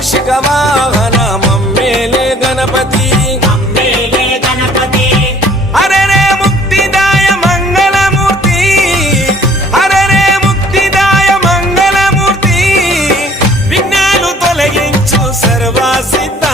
మూషిక వాహన మమ్మేలే గణపతి హరే రే ముక్తిదాయ మంగళమూర్తి హరే రే ముక్తిదాయ మంగళమూర్తి విఘ్నాలు తొలగించు సర్వసిద్ధ